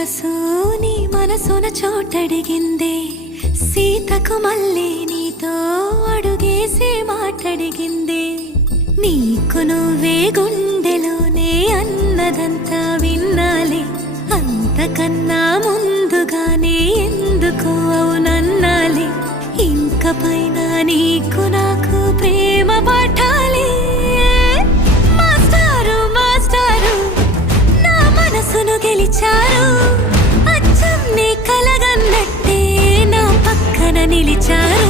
మనసు నీ మనసున చోటడిగిందే సీతకు మళ్ళీ నీతో అడుగేసి మాటడిగిందే నీకు నువ్వే గుండెలోనే అన్నదంతా విన్నాలే అంతకన్నా ముందుగానే ఎందుకు అవునన్నాలే ఇంక పైన నీకు నాకు ప్రేమ పాఠాలే మాస్టారు మాస్టారు నా మనసును గెలిచారు అచ్చం నీ కలగన్నట్టే నా పక్కన నిలిచారు